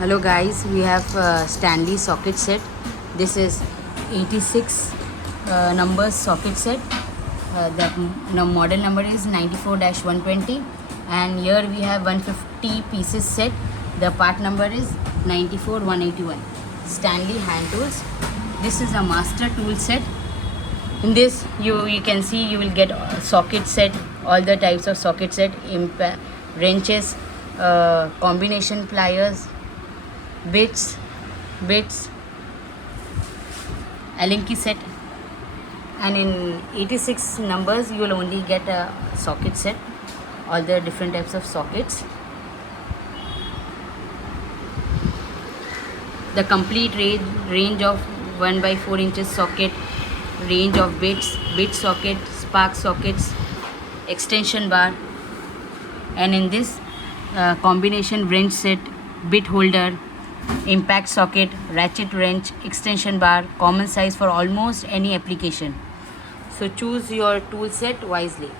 Hello guys, we have Stanley socket set. This is 86 numbers socket set. The model number is 94-120, and here we have 150 pieces set. The part number is 94-181. Stanley hand tools. This is a master tool set. In this you can see you will get socket set, all the types of socket set, wrenches, combination pliers, bits, Allen key set, and in 86 numbers you will only get a socket set, all the different types of sockets. The complete range of 1/4 inches socket, range of bit socket, spark sockets, extension bar, and in this combination wrench set, bit holder, impact socket, ratchet wrench, extension bar, common size for almost any application. So choose your tool set wisely.